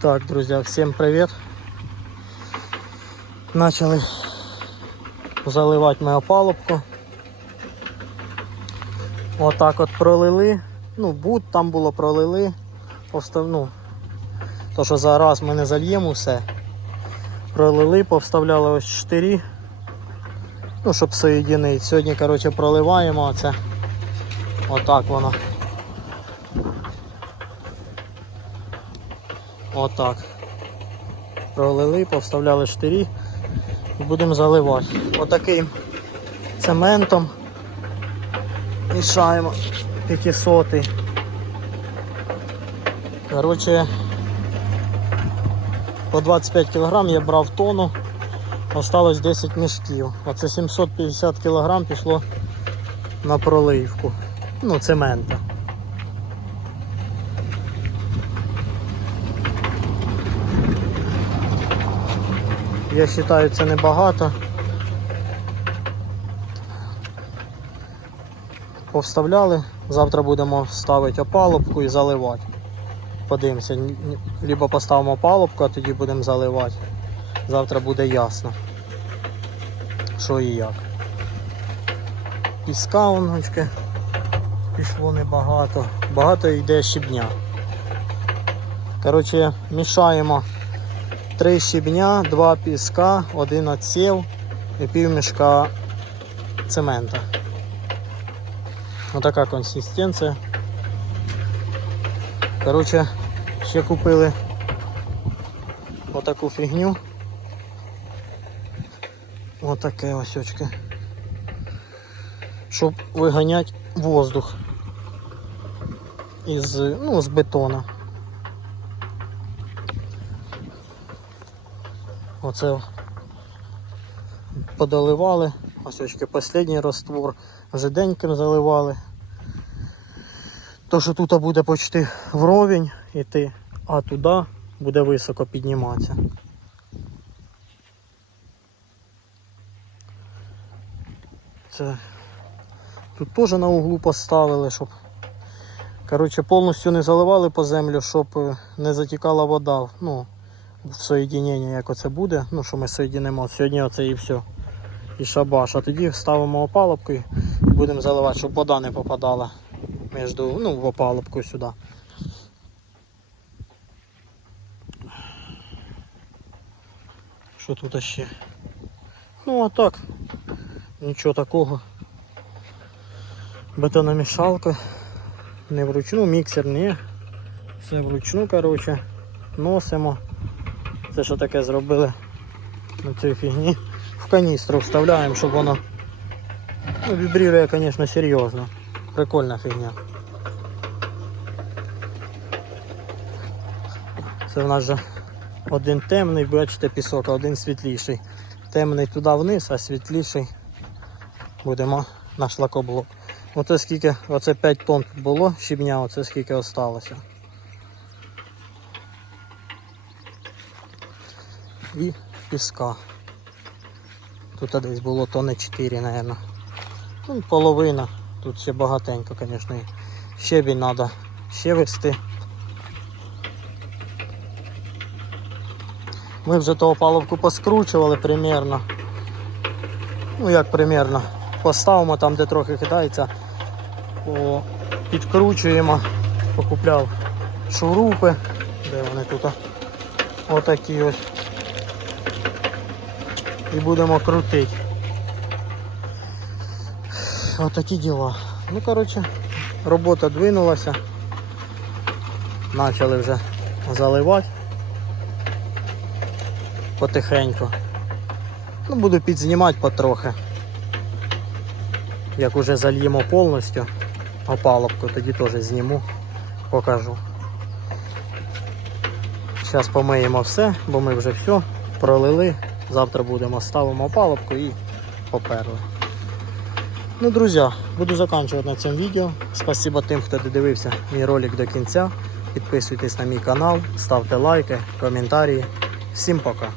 Так, друзья, всем привет. Начали заливати ми опалубку. Отак от пролили. Ну, бут там було пролили. Повстав... Ну, то, що зараз ми не зальємо все. Пролили, повставляли ось штирі. Ну, щоб соєдинити. Сьогодні, коротше, проливаємо це. Отак воно. Отак. Пролили, повставляли штирі і будемо заливати. Отаким цементом мішаємо 500. Коротше, по 25 кг я брав тонну, осталось 10 мішків. Оце 750 кг пішло на проливку. Ну, цемента. Я вважаю, це небагато. Повставляли, завтра будемо ставити опалубку і заливати. Подивимося, либо поставимо опалубку, а тоді будемо заливати. Завтра буде ясно, що і як. Піска оночки пішло небагато. Багато йде щебня. Коротше, мішаємо три щебня, два піска, один отсів і пів мішка цемента. Отака консистенція. Коротше, ще купили отаку фігню. Отаке ось очки. Щоб виганяти воздух із, ну, з бетона. Оце подаливали. Ось очки останній раствор. Вже деньким заливали. То, що тут буде почти вровень іти, а туди буде високо підніматися. Це тут теж на углу поставили, щоб коротше, повністю не заливали по землю, щоб е, не затікала вода. Ну, в соєдінення, як оце буде, ну що ми соєдінимо. Сьогодні оце і все. І шабаш. А тоді ставимо опалубку і будемо заливати, щоб вода не попадала між, ну, в опалубку сюди. Що тут ще? Ну а так. Нічого такого. Бетономішалка. Не вручну, міксер не. Все вручну, коротше. Носимо. Це що таке зробили на цій фігні. В каністру вставляємо, щоб воно ну, вібрірує, звісно, серйозно. Прикольна фігня. Це в нас же один темний, бачите, пісок, а один світліший. Темний туди вниз, а світліший будемо на шлакоблок. Оце скільки, оце 5 тонн було щебня, оце скільки осталося. І піска. Тут десь було тонни 4, мабуть. Ну, половина. Тут ще багатенько, звісно. Щебінь треба ще вести. Ми вже того палубку поскручували примерно. Ну як примерно. Поставимо там, де трохи хитається, О, підкручуємо, покупляв шурупи, де вони тут? Отакі ось і будемо крутити. Ось такі діла. Ну, коротше, робота двинулася. Почали вже заливати потихеньку. Ну, буду підзнімати потрохи. Як уже зальємо повністю опалубку, тоді теж зніму, покажу. Зараз помиємо все, бо ми вже все пролили. Завтра будемо ставимо опалубку і поперли. Ну, друзі, буду закінчувати на цьому відео. Спасибо тим, хто додивився мій ролик до кінця. Підписуйтесь на мій канал, ставте лайки, коментарі. Всім пока!